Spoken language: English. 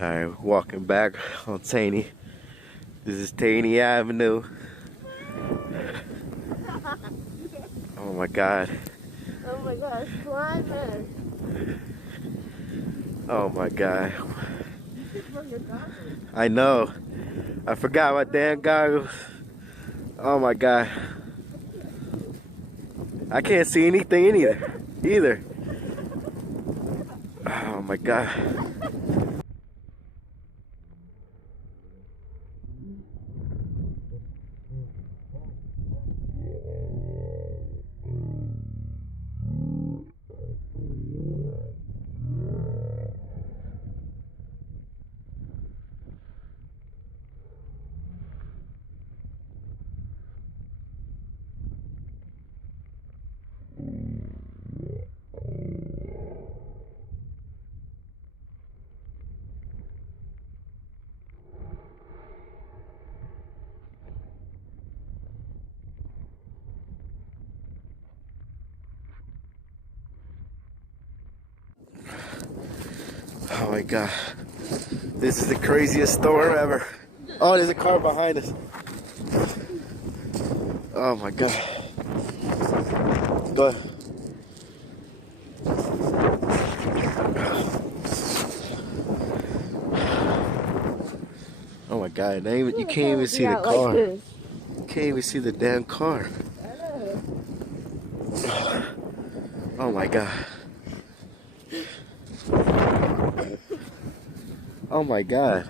Alright, walking back on Taney. This is Taney Avenue. Oh my god. Oh my gosh, climbing. Oh my god. I know. I forgot my damn goggles. Oh my god. I can't see anything either. Oh my god. Oh my god. This is the craziest storm ever. Oh, there's a car behind us. Oh my god. Go ahead. Oh my god, you can't even see the car. You can't even see the damn car. Oh my god. Oh my god.